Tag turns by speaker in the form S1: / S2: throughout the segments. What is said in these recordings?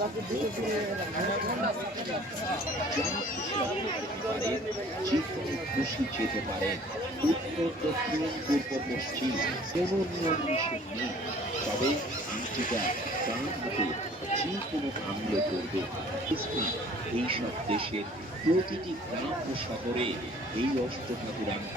S1: わけです。যে কোনো খুশি যেতে পারে। উত্তর, দক্ষিণ, পূর্ব, পশ্চিম কোনো নিয়ম নিষেধ নেই তবে নিজেরা ডান হাতে যে কোনো হামলে করবে। ইসলাম এইসব দেশের প্রতিটি গ্রাম ও শহরে এই অস্ত্র
S2: পর্যন্ত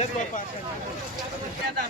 S2: বুঝতেছে না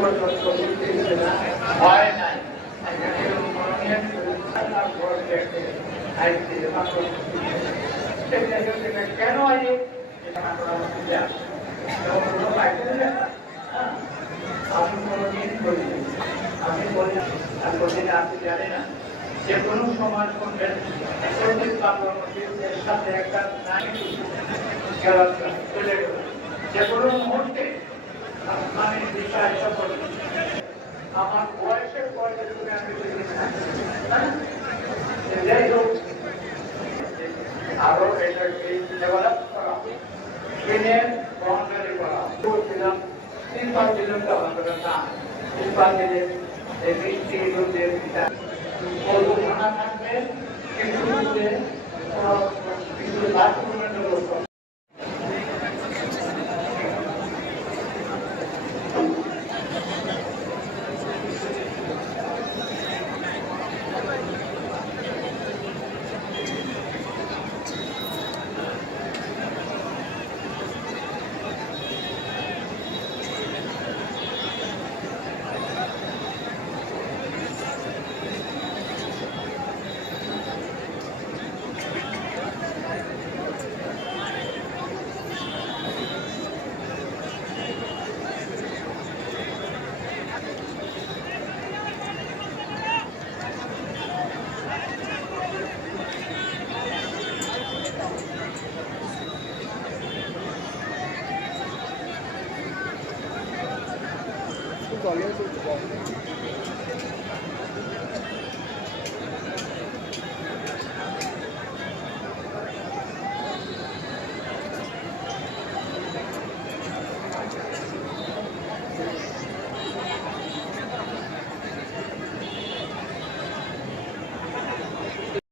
S2: আমি যে কোনো গেল যে কোনো মুহূর্তে আমার বয়সের পরে যদি আমি দেখি না, হ্যাঁ? যাই হোক আরও এটাকে ডেভেলপ করা কিনে বহনকারী করা বলছিলাম তিনবার দিলাম তো আমাদের না তিনবার দিলে এই বৃষ্টি রোদের থাকবে কিন্তু কিন্তু Valência ou
S3: de volta.